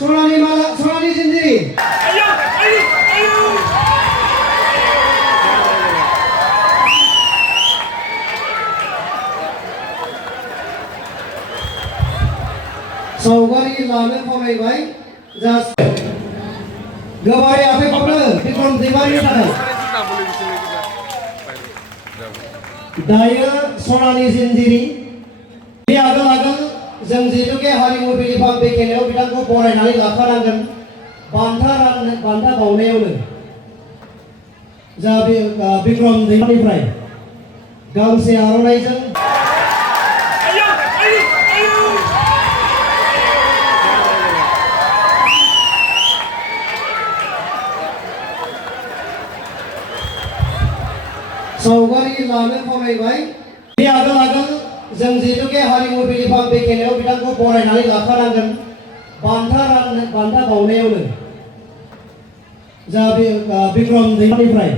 सनानि जिन्जिरि सावगारि लानो खावलायबाय गोबारै आखाइ खबनो बिक्रम दैमारिनि थाखाय दायो सनानि जिन्जिरि बे आगोल जों जिहेतुके हारिमु बिलिफां बेखेवनायाव बिथांखौ बरायनानै लाखानांगोन बान्था बावनायावनो जा बिक्रम दैमारिनिफ्राय गांसे आर'नाइजों सावगारि लानो खावलायबाय बे आगोल जों जिहेतुके हारिमु बिलिफां बेखेवनायाव बिथांखौ बरायनानै लाखानांगोन बान्था बावनायावनो जा बिक्रम दैमारिनिफ्राय